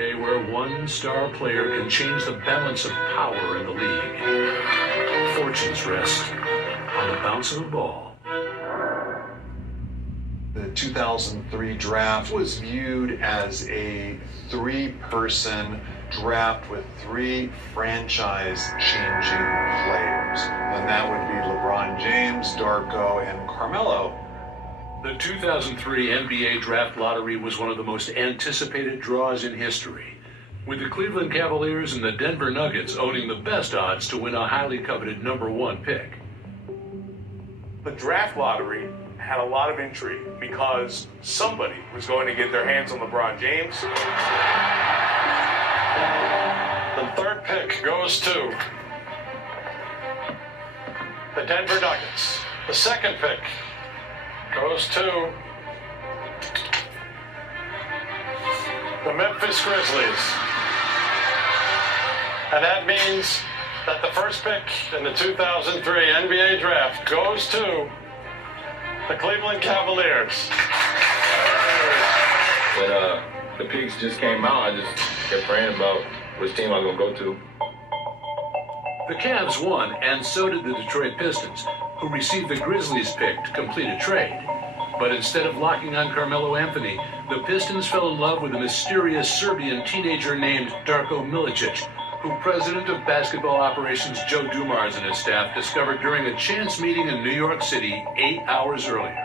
Where one star player can change the balance of power in the league. Fortunes rest on the bounce of a ball. The 2003 draft was viewed as a three-person draft with three franchise-changing players. And that would be LeBron James, Darko, and Carmelo. The 2003 NBA Draft Lottery was one of the most anticipated draws in history, with the Cleveland Cavaliers and the Denver Nuggets owning the best odds to win a highly coveted #1 pick. The draft lottery had a lot of intrigue because somebody was going to get their hands on LeBron James. The third pick goes to the Denver Nuggets. The second pick goes to the Memphis Grizzlies. And that means that the first pick in the 2003 NBA draft goes to the Cleveland Cavaliers. When the picks just came out, I just kept praying about which team I was going to go to. The Cavs won, and so did the Detroit Pistons, who received the Grizzlies pick to complete a trade. But instead of locking on Carmelo Anthony, the Pistons fell in love with a mysterious Serbian teenager named Darko Milicic, who president of basketball operations Joe Dumars and his staff discovered during a chance meeting in New York City 8 hours earlier.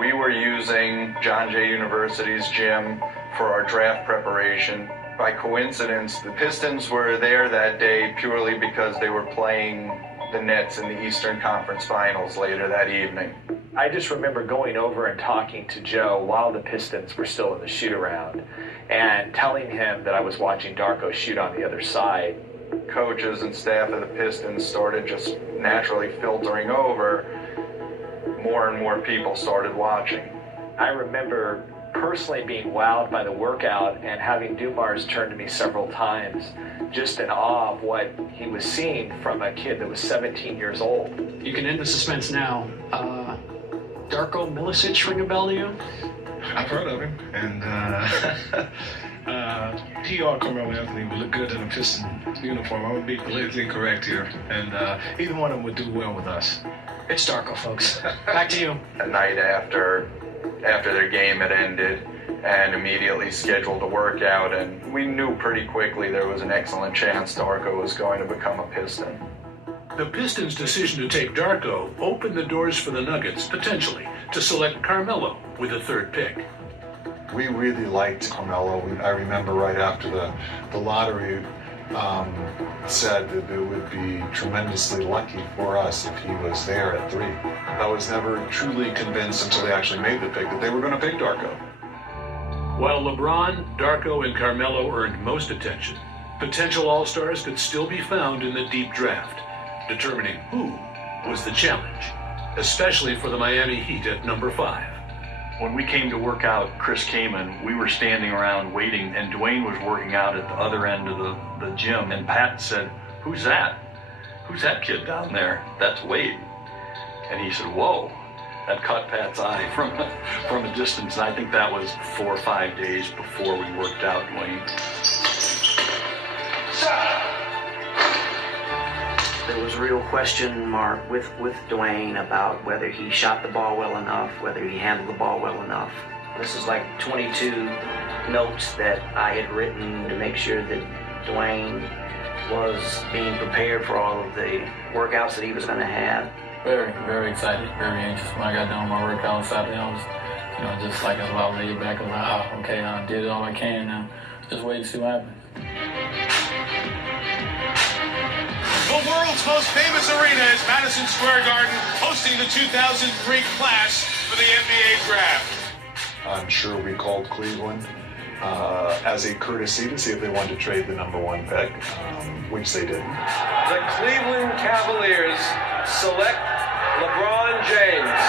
We were using John Jay University's gym for our draft preparation. By coincidence, the Pistons were there that day purely because they were playing the Nets in the Eastern Conference Finals later that evening. I just remember going over and talking to Joe while the Pistons were still in the shoot-around and telling him that I was watching Darko shoot on the other side. Coaches and staff of the Pistons started just naturally filtering over. More and more people started watching. I remember personally being wowed by the workout and having Dumars turn to me several times, just in awe of what he was seeing from a kid that was 17 years old. You can end the suspense now. Darko Milicic ring a bell to you? I've heard of him, and he or Carmelo Anthony would look good in a Piston uniform. I'm going to be politically correct here, and either one of them would do well with us. It's Darko, folks. Back to you. The night after their game had ended, and immediately scheduled a workout, and we knew pretty quickly there was an excellent chance Darko was going to become a Piston. The Pistons' decision to take Darko opened the doors for the Nuggets, potentially, to select Carmelo with the third pick. We really liked Carmelo. I remember right after the lottery said that it would be tremendously lucky for us if he was there at 3. I was never truly convinced until they actually made the pick that they were going to pick Darko. While LeBron, Darko, and Carmelo earned most attention, potential All-Stars could still be found in the deep draft, determining who was the challenge, especially for the Miami Heat at number 5. When we came to work out Chris Kaman, we were standing around waiting, and Dwayne was working out at the other end of the gym, and Pat said, "Who's that? Who's that kid down there?" "That's Wade." And he said, "Whoa." That caught Pat's eye from a distance, and I think that was 4 or 5 days before we worked out Dwayne. There was a real question mark with Dwayne about whether he shot the ball well enough, whether he handled the ball well enough. This is like 22 notes that I had written to make sure that Dwayne was being prepared for all of the workouts that he was going to have. Very, very excited, very anxious. When I got done with my workout on Saturday, I was, just like I was laid back. I was like, okay, I did all I can now. Just wait and see what happens. The world's most famous arena is Madison Square Garden, hosting the 2003 class for the NBA draft. I'm sure we called Cleveland as a courtesy to see if they wanted to trade the number 1 pick, which they didn't. The Cleveland Cavaliers select LeBron James.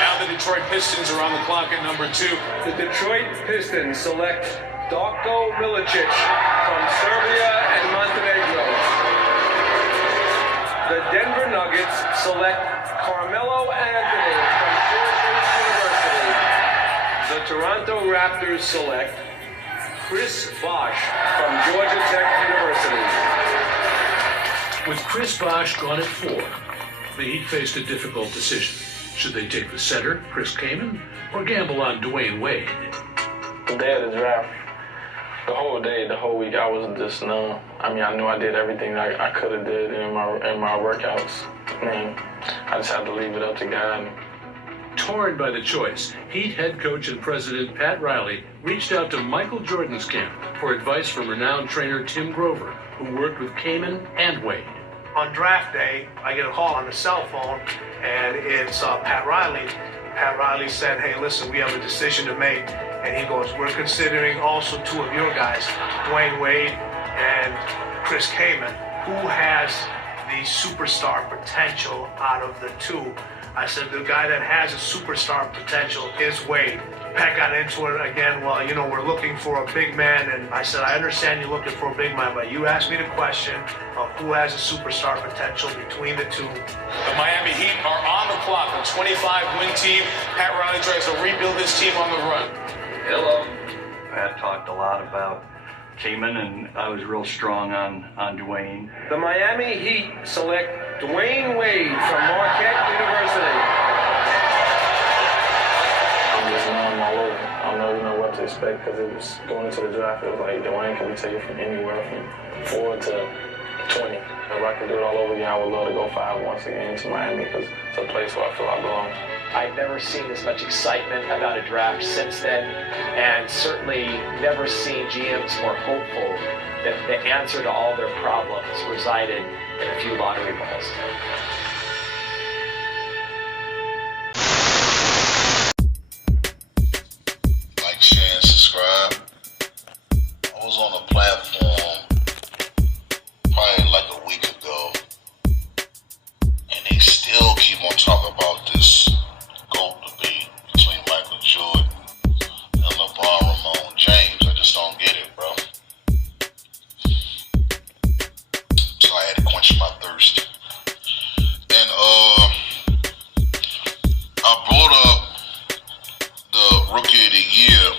Now the Detroit Pistons are on the clock at number 2. The Detroit Pistons select Darko Milicic from Serbia and Montenegro. The Denver Nuggets select Carmelo Anthony from Syracuse University. The Toronto Raptors select Chris Bosh from Georgia Tech University. With Chris Bosh gone at 4, the Heat faced a difficult decision. Should they take the center, Chris Kaman, or gamble on Dwayne Wade? The day of the draft, the whole day, the whole week, I was just numb. I mean, I knew I did everything I could have did in my workouts. Man, I just had to leave it up to God. Torn by the choice, Heat head coach and president Pat Riley reached out to Michael Jordan's camp for advice from renowned trainer Tim Grover, who worked with Kaman and Wade. On draft day, I get a call on the cell phone, and it's Pat Riley. Pat Riley said, hey, listen, we have a decision to make. And he goes, we're considering also 2 of your guys, Dwayne Wade and Chris Kaman. Who has the superstar potential out of the 2? I said, the guy that has a superstar potential is Wade. Pat got into it again. Well, you know, we're looking for a big man. And I said, I understand you're looking for a big man, but you asked me the question of who has a superstar potential between the 2. The Miami Heat are on the clock, a 25-win team. Pat Riley tries to rebuild this team on the run. Hello. Pat talked a lot about Kaman, and I was real strong on Dwayne. The Miami Heat select Dwayne Wade from Marquette University. I'm just numb all over. I don't even know what to expect because it was going into the draft. It was like, Dwayne, can we take it from anywhere from 4 to 20? If I could do it all over again, I would love to go 5 once again to Miami because it's a place where I feel I belong. I've never seen this much excitement about a draft since then, and certainly never seen GMs more hopeful that the answer to all their problems resided in a few lottery balls. Like, share, and subscribe. I was on a platform probably like a week ago, and they still keep on talking about this GOAT debate between Michael Jordan and LeBron Ramon James. I just don't get it, bro. So I had to quench my thirst. And I brought up the Rookie of the Year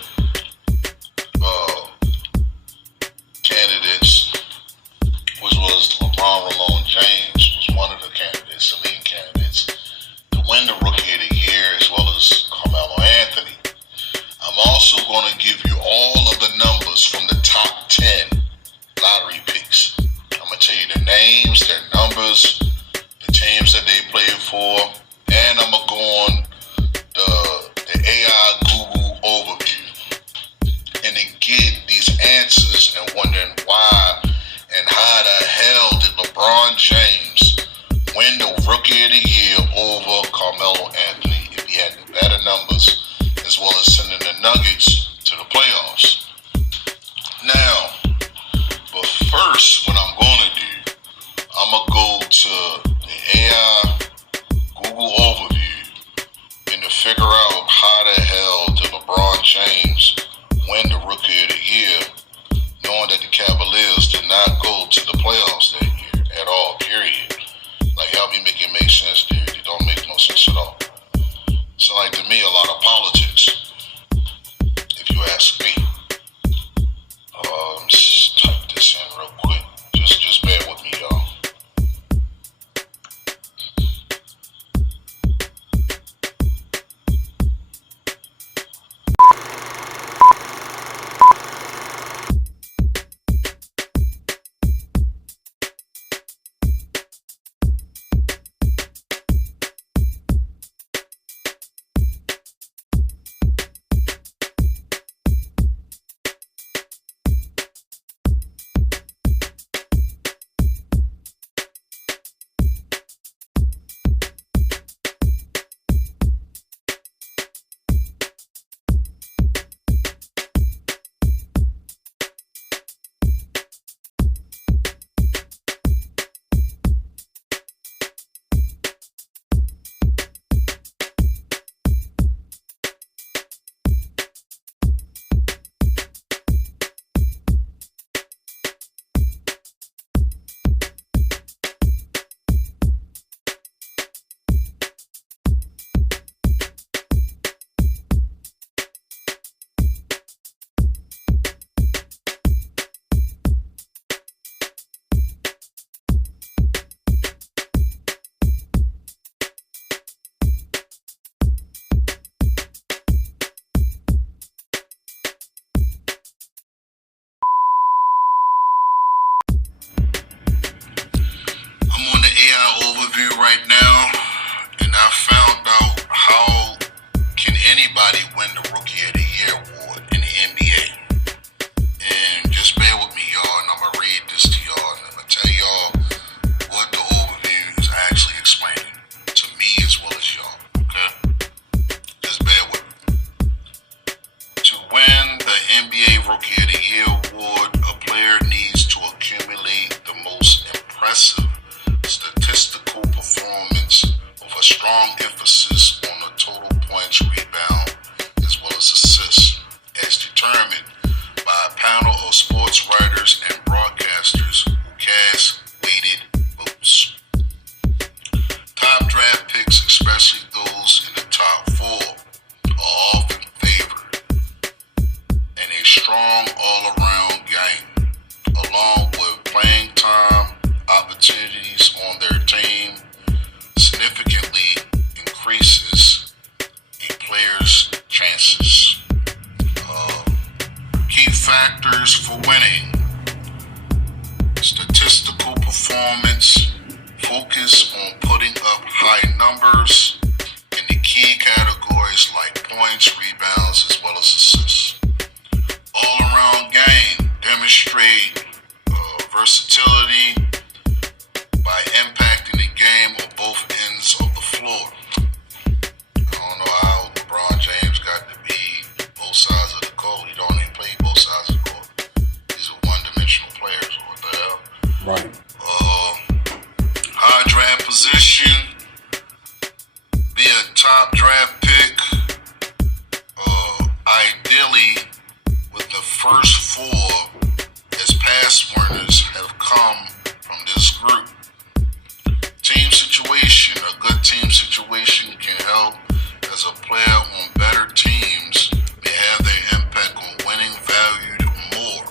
Rookie of the Year award, a player needs to accumulate the most impressive statistical performance with a strong emphasis on the total points, rebound, as well as assists, as determined by a panel of sports writers and broadcasters who cast weighted votes. Top draft picks, especially those in the top 4, are often favored in a strong all-around game, along with playing time opportunities on their team significantly increases a player's chances. Key factors for winning: statistical performance, focus on putting up high numbers in the key categories like points, rebounds, as well as assists. All-around game, demonstrate versatility by impacting the game on both ends of the floor. I don't know how LeBron James got to be both sides of the court. He don't even play both sides of the court. These are one-dimensional players. What the hell? Right. High draft position, be a top draft pick, ideally with the first 4, as pass winners have come from this group. Team situation, a good team situation can help, as a player on better teams may have their impact on winning valued more.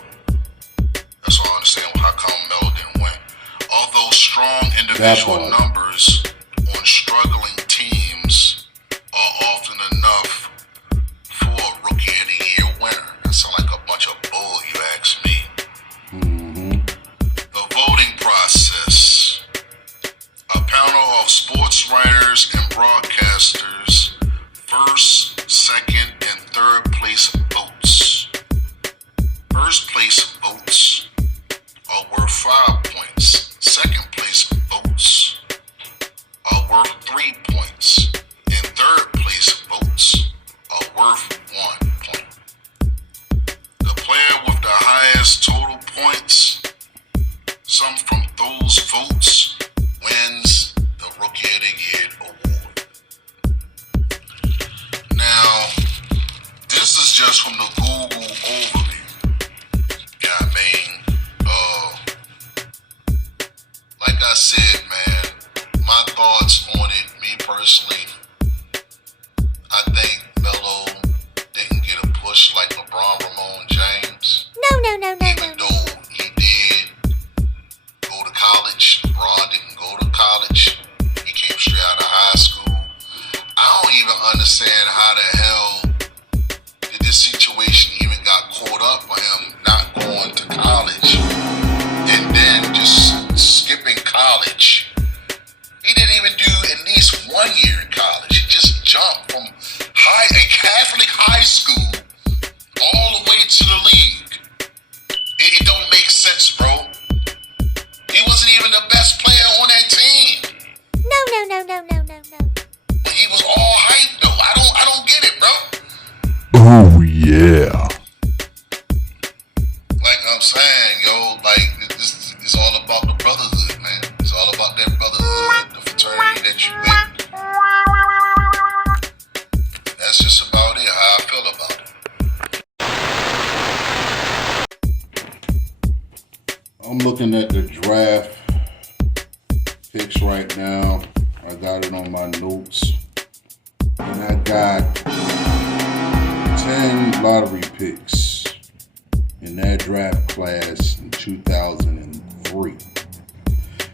That's all I understand how come Melo didn't win. Although strong individual numbers on struggling teams are often enough for a Rookie of the Year winner. That sounds like a bunch of bull, you ask me. The voting process. A panel of sports writers and broadcasters, first, second, and third place votes. First place votes are worth 5 points. Second place votes are worth 3 points. And third place votes are worth 1 point. The player with the highest total points, some from those votes, wins the Rookie of the Year award. Now, this is just from the Google overview. Yeah, I mean, like I said, man, my thoughts on it, me personally, I think Melo didn't get a push like LeBron Ramon James. Even though he did go to college, LeBron didn't go to college. He came straight out of high school. I don't even understand how the hell did this situation even got caught up for him not going to college and then just skipping college. He didn't even do at least 1 year in college. He just jumped from a Catholic high school all the way to the league. It don't make sense, bro. He wasn't even the best player on that team. No. He was all hype though. I don't get it, bro. Oh yeah. Like I'm saying, yo, like this is all about the brotherhood, man. It's all about that brotherhood, the fraternity that you with. That's just about it, how I feel about it. I'm looking at the draft picks right now. I got it on my notes. And I got 10 lottery picks in that draft class in 2003.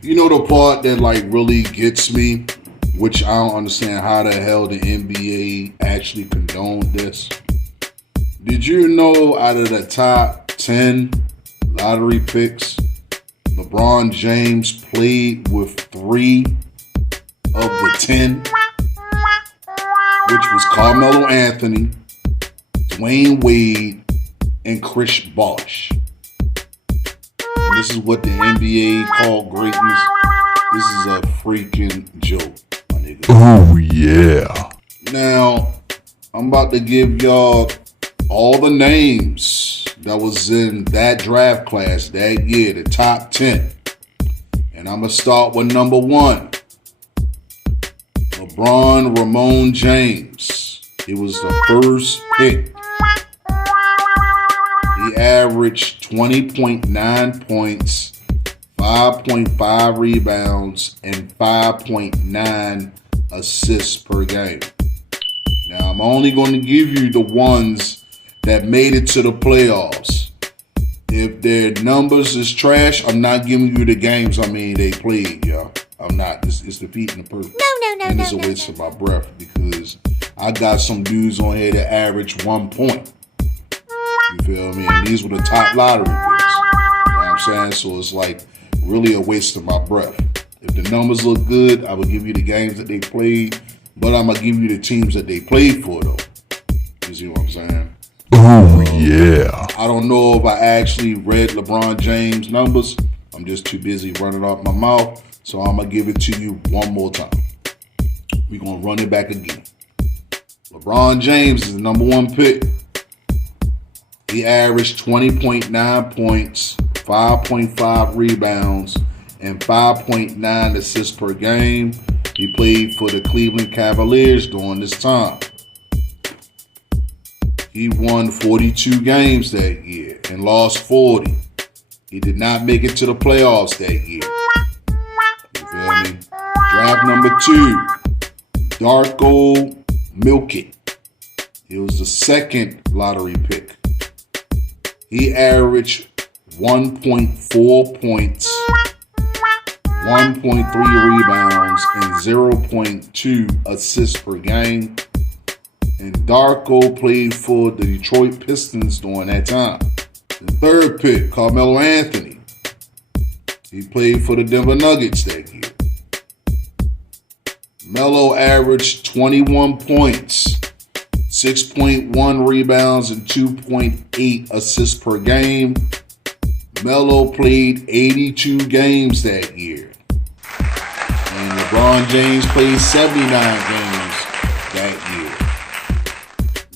You know the part that like really gets me, which I don't understand how the hell the NBA actually condoned this. Did you know out of the top 10 lottery picks, LeBron James played with 3 of the 10, which was Carmelo Anthony, Dwayne Wade, and Chris Bosh. And this is what the NBA called greatness. This is a freaking joke, my nigga. Oh yeah. Now, I'm about to give y'all all the names that was in that draft class that year, the top 10. And I'm going to start with number 1. LeBron Ramon James. He was the first pick. He averaged 20.9 points, 5.5 rebounds, and 5.9 assists per game. Now, I'm only going to give you the ones that made it to the playoffs. If their numbers is trash, I'm not giving you the games they played, y'all. I'm not. It's defeating the purpose. No. And it's a waste of my breath because I got some dudes on here that average 1 point. You feel me? And these were the top lottery picks. You know what I'm saying? So it's like really a waste of my breath. If the numbers look good, I will give you the games that they played, but I'm going to give you the teams that they played for, though. You see what I'm saying? Oh, yeah. I don't know if I actually read LeBron James' numbers. I'm just too busy running off my mouth. So I'm going to give it to you one more time. We're going to run it back again. LeBron James is the number 1 pick. He averaged 20.9 points, 5.5 rebounds, and 5.9 assists per game. He played for the Cleveland Cavaliers during this time. He won 42 games that year and lost 40. He did not make it to the playoffs that year. You feel me? Draft number 2, Darko Milicic. He was the second lottery pick. He averaged 1.4 points, 1.3 rebounds, and 0.2 assists per game. And Darko played for the Detroit Pistons during that time. The third pick, Carmelo Anthony. He played for the Denver Nuggets that year. Melo averaged 21 points, 6.1 rebounds, and 2.8 assists per game. Melo played 82 games that year. And LeBron James played 79 games that year.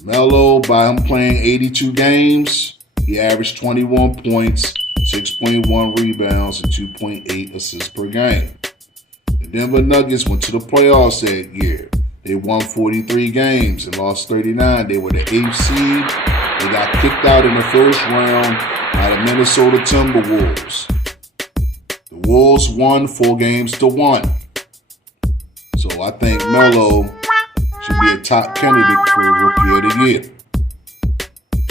Melo, by him playing 82 games, he averaged 21 points, 6.1 rebounds, and 2.8 assists per game. The Denver Nuggets went to the playoffs that year. They won 43 games and lost 39. They were the 8th seed. They got kicked out in the first round by the Minnesota Timberwolves. The Wolves won 4-1. So I think Melo should be a top candidate for Rookie of the Year.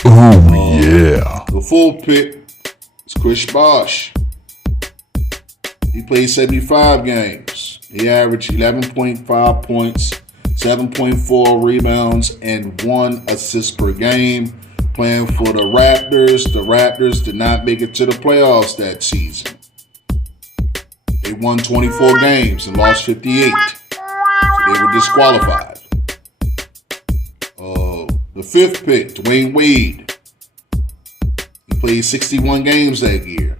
Oh, yeah. The 4th pick is Chris Bosh. He played 75 games. He averaged 11.5 points, 7.4 rebounds, and 1 assist per game, playing for the Raptors. The Raptors did not make it to the playoffs that season. They won 24 games and lost 58. So they were disqualified. The 5th pick, Dwayne Wade. He played 61 games that year.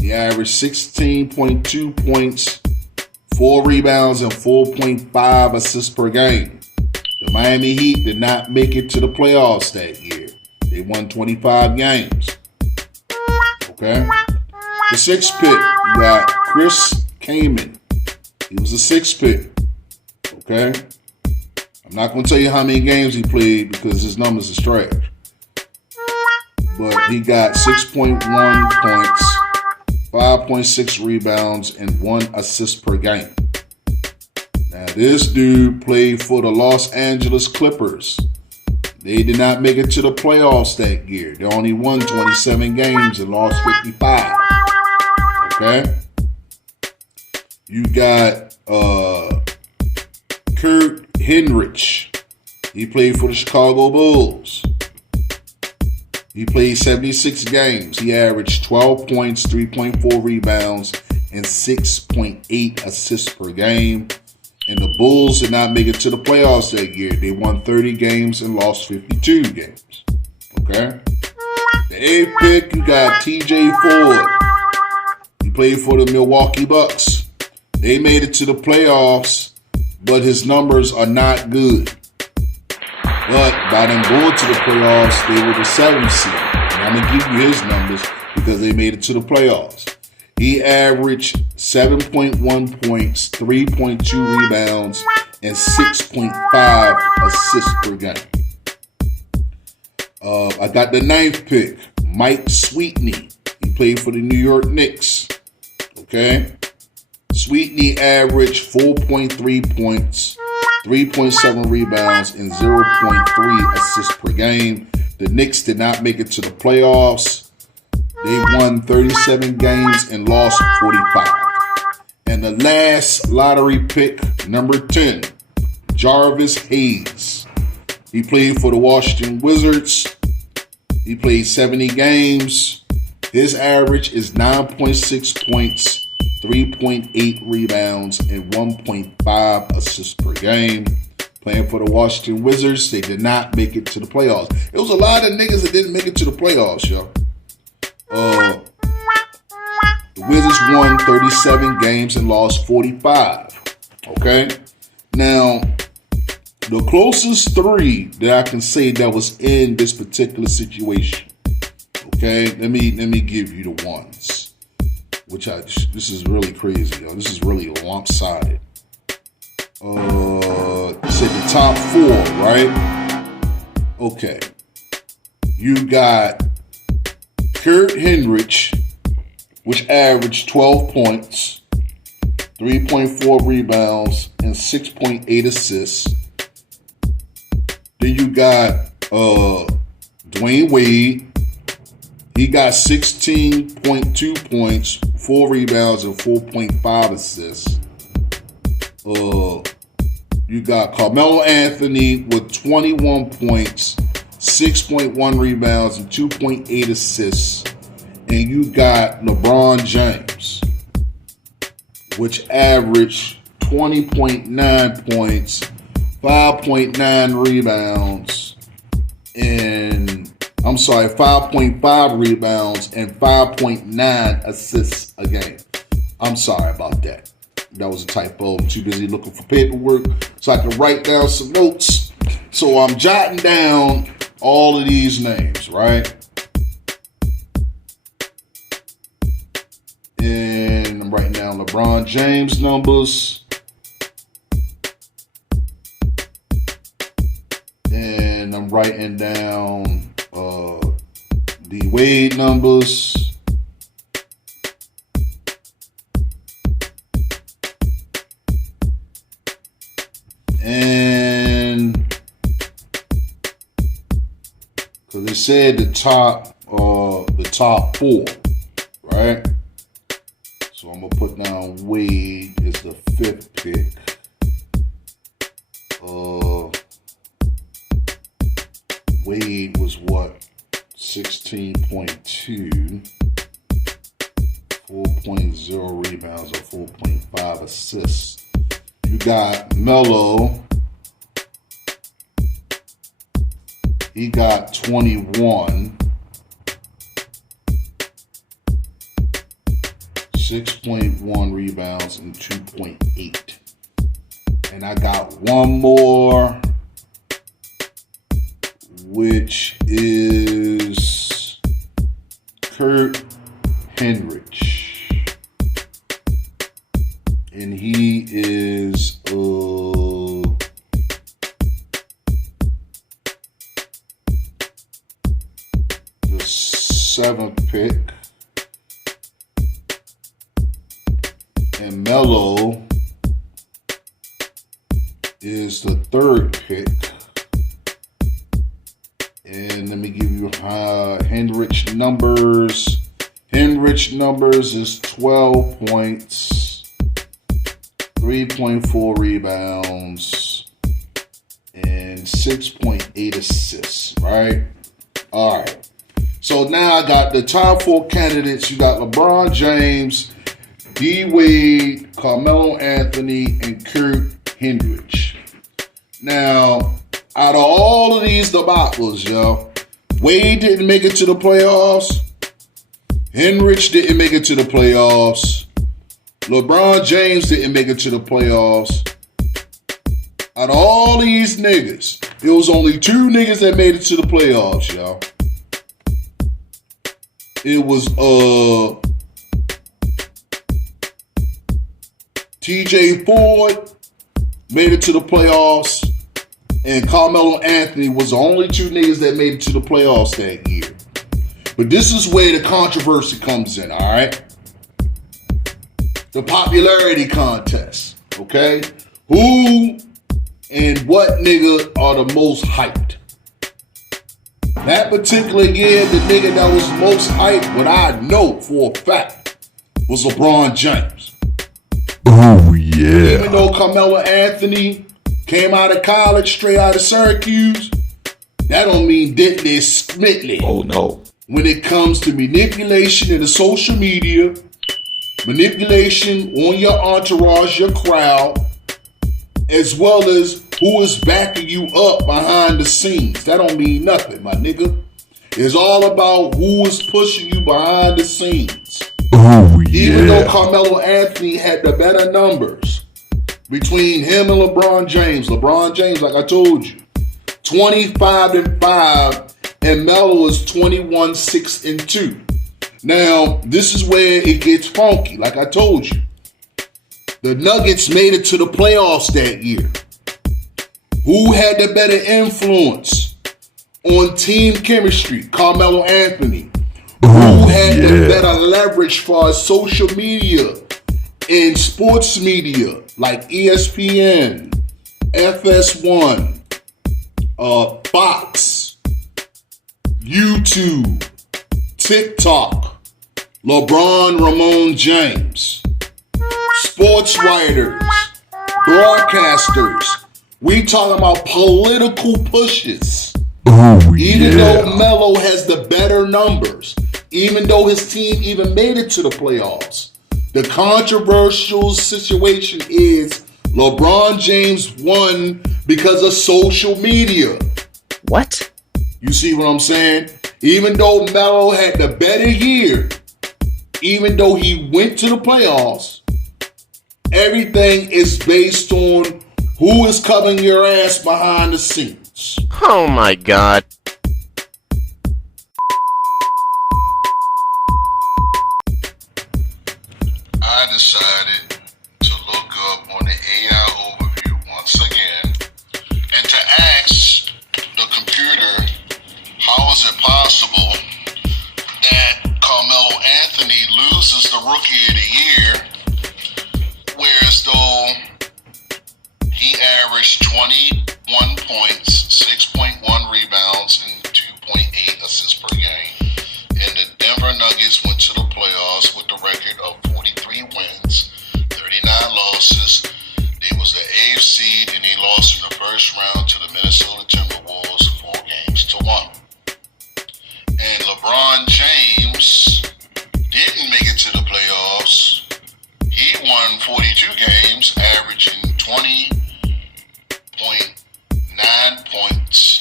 He averaged 16.2 points, 4 rebounds, and 4.5 assists per game. The Miami Heat did not make it to the playoffs that year. They won 25 games. Okay? The 6th pick, you got Chris Kaman. He was the 6th pick. Okay? I'm not going to tell you how many games he played because his numbers are trash. But he got 6.1 points, 5.6 rebounds, and 1 assist per game. Now, this dude played for the Los Angeles Clippers. They did not make it to the playoffs that year. They only won 27 games and lost 55. Okay? You got Kurt Henrich. He played for the Chicago Bulls. He played 76 games. He averaged 12 points, 3.4 rebounds, and 6.8 assists per game. And the Bulls did not make it to the playoffs that year. They won 30 games and lost 52 games. Okay? The 8th pick, you got TJ Ford. He played for the Milwaukee Bucks. They made it to the playoffs, but his numbers are not good. But by them going to the playoffs, they were the 7th seed. And I'm going to give you his numbers because they made it to the playoffs. He averaged 7.1 points, 3.2 rebounds, and 6.5 assists per game. I got the 9th pick, Mike Sweetney. He played for the New York Knicks. Okay? Sweetney averaged 4.3 points, 3.7 rebounds, and 0.3 assists per game. The Knicks did not make it to the playoffs. They won 37 games and lost 45. And the last lottery pick, number 10, Jarvis Hayes. He played for the Washington Wizards. He played 70 games. His average is 9.6 points, 3.8 rebounds, and 1.5 assists per game. Playing for the Washington Wizards, they did not make it to the playoffs. It was a lot of niggas that didn't make it to the playoffs, yo. The Wizards won 37 games and lost 45. Okay? Now, the closest 3 that I can say that was in this particular situation. Okay? Let me give you the ones. This is really crazy, yo. This is really lopsided. Said the top 4, right? Okay. You got Kurt Henrich, which averaged 12 points, 3.4 rebounds, and 6.8 assists. Then you got Dwayne Wade. He got 16.2 points, 4 rebounds, and 4.5 assists. You got Carmelo Anthony with 21 points, 6.1 rebounds, and 2.8 assists. And you got LeBron James, which averaged 20.9 points, 5.9 rebounds, and 5.5 rebounds and 5.9 assists a game. I'm sorry about that. That was a typo. I'm too busy looking for paperwork so I can write down some notes. So I'm jotting down all of these names, right? And I'm writing down LeBron James numbers. And I'm writing down D Wade numbers. And because it said the top 4, right? So I'm gonna put down Wade is the 5th pick. Wade was what? 16.2, 4.0 rebounds or 4.5 assists. You got Melo. He got 21. 6.1 rebounds and 2.8. And I got one more, which is Kurt Henrich. And he is the 7th pick. And Melo is the 3rd pick. And let me give you Henrich numbers. Henrich numbers is 12 points, 3.4 rebounds, and 6.8 assists, right? All right. So now I got the top 4 candidates. You got LeBron James, D Wade, Carmelo Anthony, and Kurt Henrich. Now, out of all of these debacles, yo, Wade didn't make it to the playoffs. Henrich didn't make it to the playoffs. LeBron James didn't make it to the playoffs. Out of all these niggas, It was only 2 niggas that made it to the playoffs, y'all. It was TJ Ford made it to the playoffs, and Carmelo Anthony was the only 2 niggas that made it to the playoffs that year. But this is where the controversy comes in, all right? The popularity contest, okay? Who and what nigga are the most hyped? That particular year, the nigga that was most hyped, what I know for a fact, was LeBron James. Oh, yeah. Even though Carmelo Anthony came out of college, straight out of Syracuse, that don't mean diddly smitly. Oh, no. When it comes to manipulation in the social media, manipulation on your entourage, your crowd, as well as who is backing you up behind the scenes. That don't mean nothing, my nigga. It's all about who is pushing you behind the scenes. Oh, yeah. Even though Carmelo Anthony had the better numbers between him and LeBron James. LeBron James, like I told you, 25-5, and Melo is 21-6-2. Now, this is where it gets funky, like I told you. The Nuggets made it to the playoffs that year. Who had the better influence on team chemistry? Carmelo Anthony. Who had the better leverage for social media and sports media like ESPN, FS1, Fox, YouTube, TikTok, LeBron Ramon James, sports writers, broadcasters. We talking about political pushes. Oh, even though Melo has the better numbers, even though his team even made it to the playoffs, the controversial situation is LeBron James won because of social media. What? You see what I'm saying? Even though Melo had the better year, even though he went to the playoffs, everything is based on who is covering your ass behind the scenes. Oh my God. I decided to look up on the AI overview once again and to ask the computer, how is it possible that Carmelo Anthony loses the Rookie of the Year, whereas though he averaged 21 points, 6.1 rebounds, and 2.8 assists per game, and the Denver Nuggets went to the playoffs with the record of 43 wins, 39 losses. They was the AFC seed, and they lost in the first round to the Minnesota Timberwolves 4-1. And LeBron James didn't make it to the playoffs. He won 42 games, averaging 20.9 points,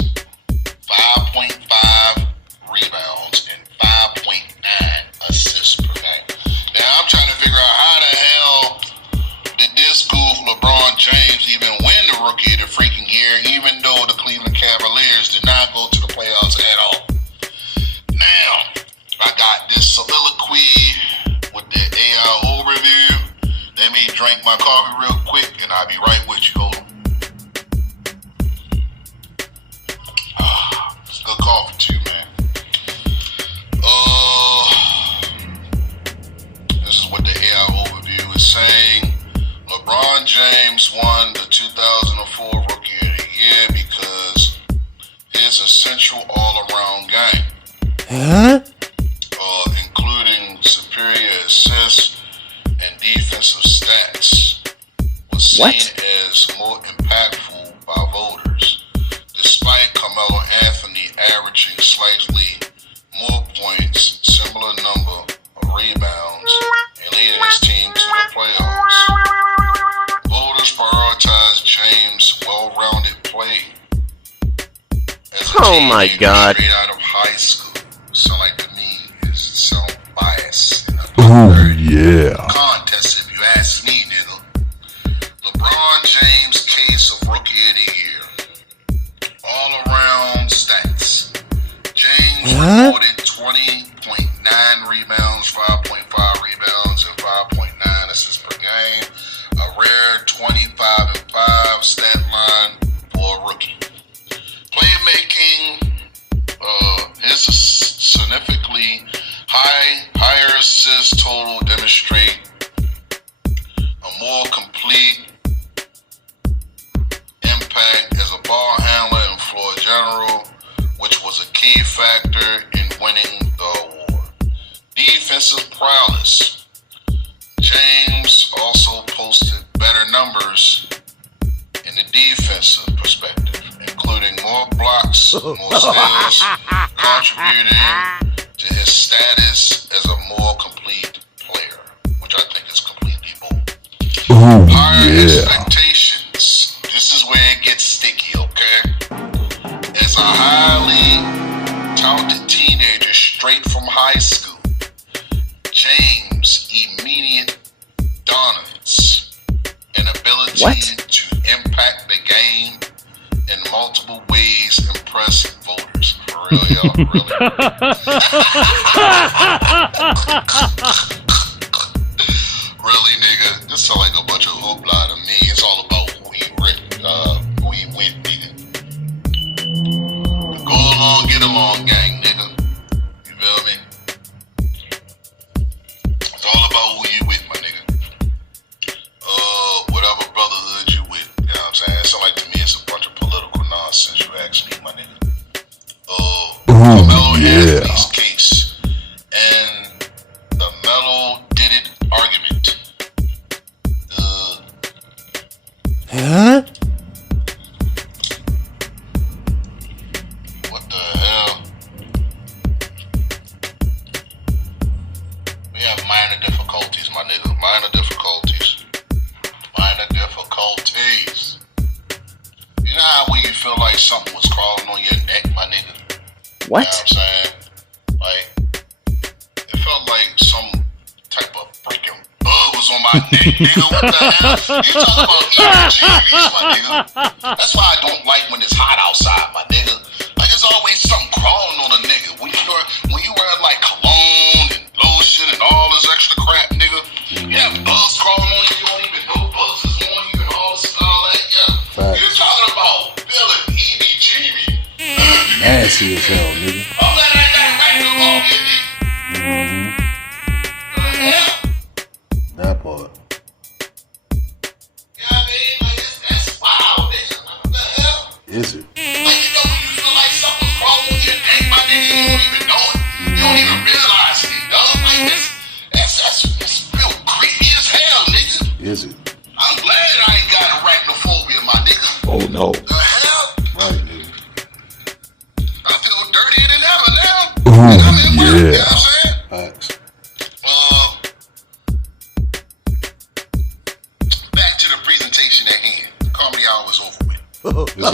5.5 rebounds, and 5.9 assists per game. Now I'm trying to figure out how the hell did this goof LeBron James even win the Rookie of the freaking year, even though the Cleveland Cavaliers did not go to the playoffs at all. Now, I got this soliloquy with the AI overview. Let me drink my coffee real quick, and I'll be right with you. Hold on. It's good coffee too, man. This is what the AI overview is saying. LeBron James won the 2004 Rookie of the Year because his essential all-around game, including superior assists and defensive stats, was seen as more impactful by voters, despite Carmelo Anthony averaging slightly more points, similar number of rebounds, and leading his team to the playoffs. Voters prioritize James' well-rounded play as a Oh my God. straight out of high school. Sound like to me is sound biased in a Oh, yeah. contest, if you ask me, nigga. LeBron James' case of Rookie of the Year. winning the award. Defensive prowess. James also posted better numbers in the defensive perspective, including more blocks, more steals, contributing to his status as a more complete player, which I think is completely bold. Higher expectations. This is where it gets sticky, okay? As a highly talented teenager straight from high school, James' immediate dominance and ability to impact the game in multiple ways impress voters. For real, y'all, really. Really, nigga, this sound like a bunch of hoopla to me. It's all about who he went, nigga. Go along, get along, gang, nigga. You feel me? It's all about who you with, my nigga. Whatever brotherhood you with, you know what I'm saying? It sound like to me it's a bunch of political nonsense, you ask me, my nigga. Carmelo Anthony's case and the Melo did it argument. Huh? What the hell? We have minor difficulties, my nigga. Minor difficulties. Minor difficulties. You know how when you feel like something was crawling on your neck, my nigga? What? You know what I'm saying? Like, it felt like some type of freaking bug was on my neck, nigga. What the hell? You talking about EMGs, my nigga? That's why I don't like when it's hot outside, my nigga. Like, there's always something crawling on a nigga. When you wear like cologne and lotion and all this extra crap, nigga, you have bugs crawling on you. You don't even know bugs is on you and all this and all that. Yeah. You're talking about feeling EBGB. Nasty as hell, nigga. All that I got right along here, nigga. That part. You know what I mean? Like, that's wild, nigga. What the hell? Is it? Like, you know when you feel like something's wrong with your neck, my nigga, you don't even know it. You don't even realize it, dog. Like, that's real creepy as hell, nigga. Is it? I'm glad I ain't got arachnophobia, my nigga. Oh no. The hell? Right, nigga. I feel dirtier than ever now. Oh, And I'm in work, you know yeah. what I'm saying? Facts. Back to the presentation at hand. The comedy hour is over with. It's over with.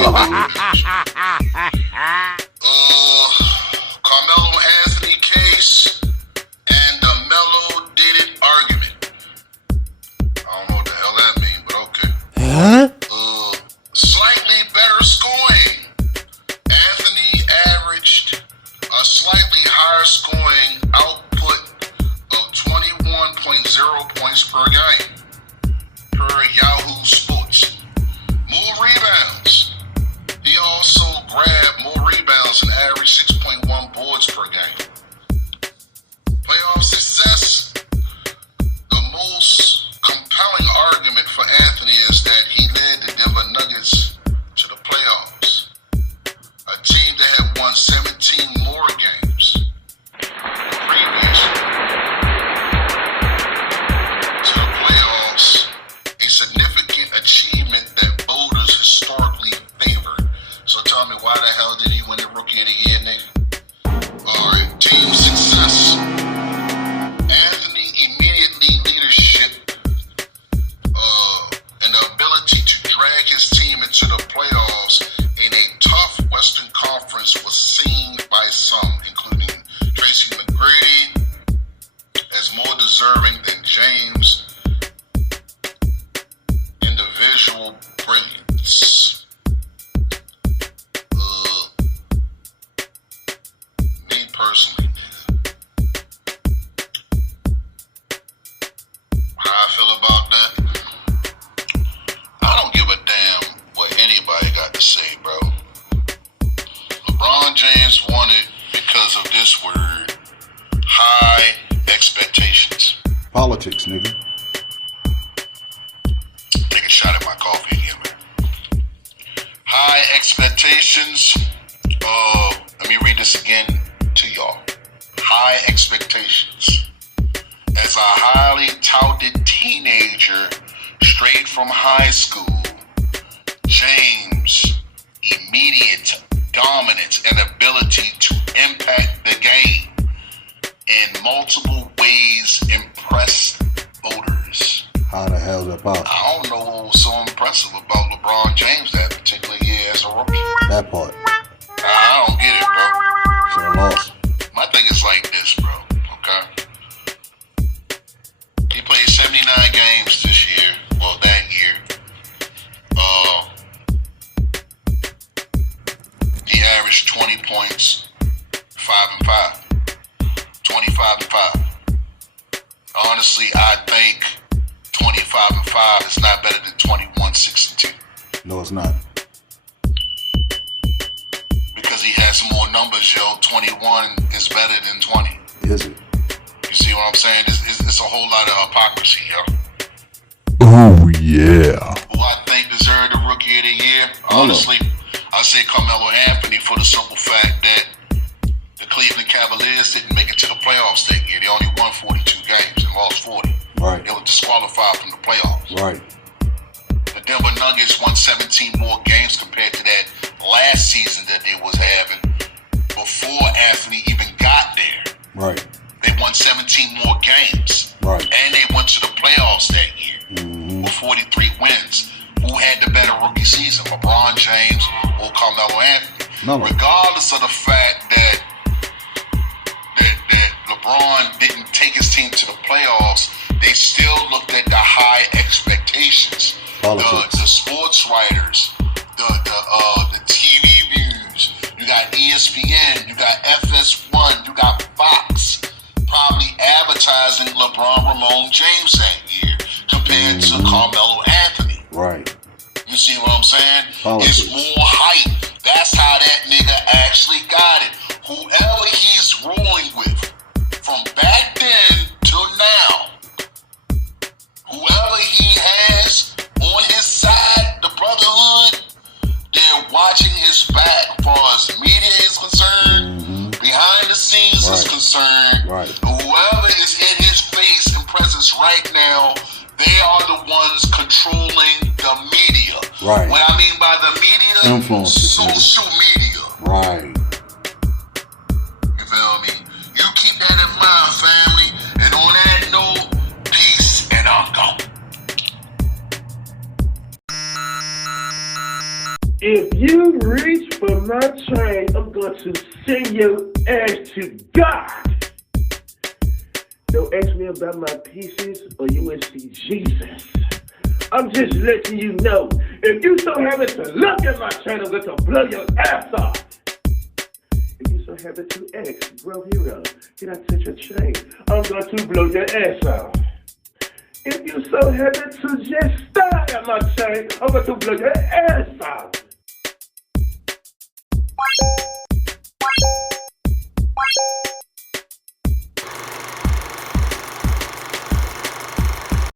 Carmelo Anthony case and the Melo did it argument. I don't know what the hell that means, but okay. Huh? Slightly better scoring. Anthony averaged a slightly higher scoring output of 21.0 points per game per Yahoo Sports. More rebounds. He also grabbed more rebounds and averaged 6.1 boards per game. Playoff success. The most compelling argument for Anthony is that he led the Denver Nuggets to the playoffs. A team that had won 17 more games previously to the playoffs, a significant achievement that voters historically favored. So tell me, why the hell did he win the Rookie of the Year, nigga? Alright, team success. Anthony immediately leadership and the ability to drag his team into the playoffs in a tough Western Conference was seen by some, including Tracy McGrady, as more deserving than James' individual brilliance. Me personally, how I feel about that? I don't give a damn what anybody got to say, bro. LeBron James won it because of this word, high expectations. Politics, nigga. Take a shot at my coffee again, man. High expectations. Let me read this again to y'all. expectations. As a highly touted teenager straight from high school, James' immediate dominance and ability to impact the game in multiple ways impressed voters. How the hell that possible? I don't know what was so impressive about LeBron James that particular year as a rookie. That part. I don't get it, bro. So I lost. My thing is like this, bro, okay? He played 79 games this year, well, that year. He averaged 20 points, 5 and 5. 25 and 5. Honestly, I think 25 and 5 is not better than 21, 6 and 2. No, it's not. Because he has more numbers, yo. 21 is better than 20. Is it? You see what I'm saying? It's a whole lot of hypocrisy, yo. Oh, yeah. Who I think deserved the Rookie of the Year? Honestly, I say Carmelo Anthony for the simple fact that the Cleveland Cavaliers didn't make it to the playoffs that year. They only won 42 games and lost 40. Right. They were disqualified from the playoffs. Right. The Denver Nuggets won 17 more games compared to that last season that they was having before Anthony even got there. Right. They won 17 more games. Right. And they went to the playoffs that year with 43 wins. Who had the better rookie season, LeBron James or Carmelo Anthony? No. Regardless of the fact that LeBron didn't take his team to the playoffs, they still looked at the high expectations. The sports writers, the TV views. You got ESPN, you got FS1, you got Fox, probably advertising LeBron Ramon James that year compared to Carmelo Anthony. Right. You see what I'm saying? Politics. It's more hype. That's how that nigga actually got it. Whoever he's rolling with, from back then till now, whoever he has on his side, the brotherhood, they're watching his back as far as media is concerned, behind the scenes is concerned. Right. Whoever is in his face and presence right now, they are the ones controlling the media. Right. What I mean by the media, Influencers, social media. Right. You feel me? You keep that in mind, family. And on that note, peace and I'm gone. If you reach for my train, I'm going to send your ass to God. Don't ask me about my pieces or you will see Jesus. I'm just letting you know, if you so happen to look at my channel, I'm going to blow your ass off. If you so happen to ask, bro hero, can I touch your chain? I'm going to blow your ass off. If you so happen to just stare at my chain, I'm going to blow your ass off.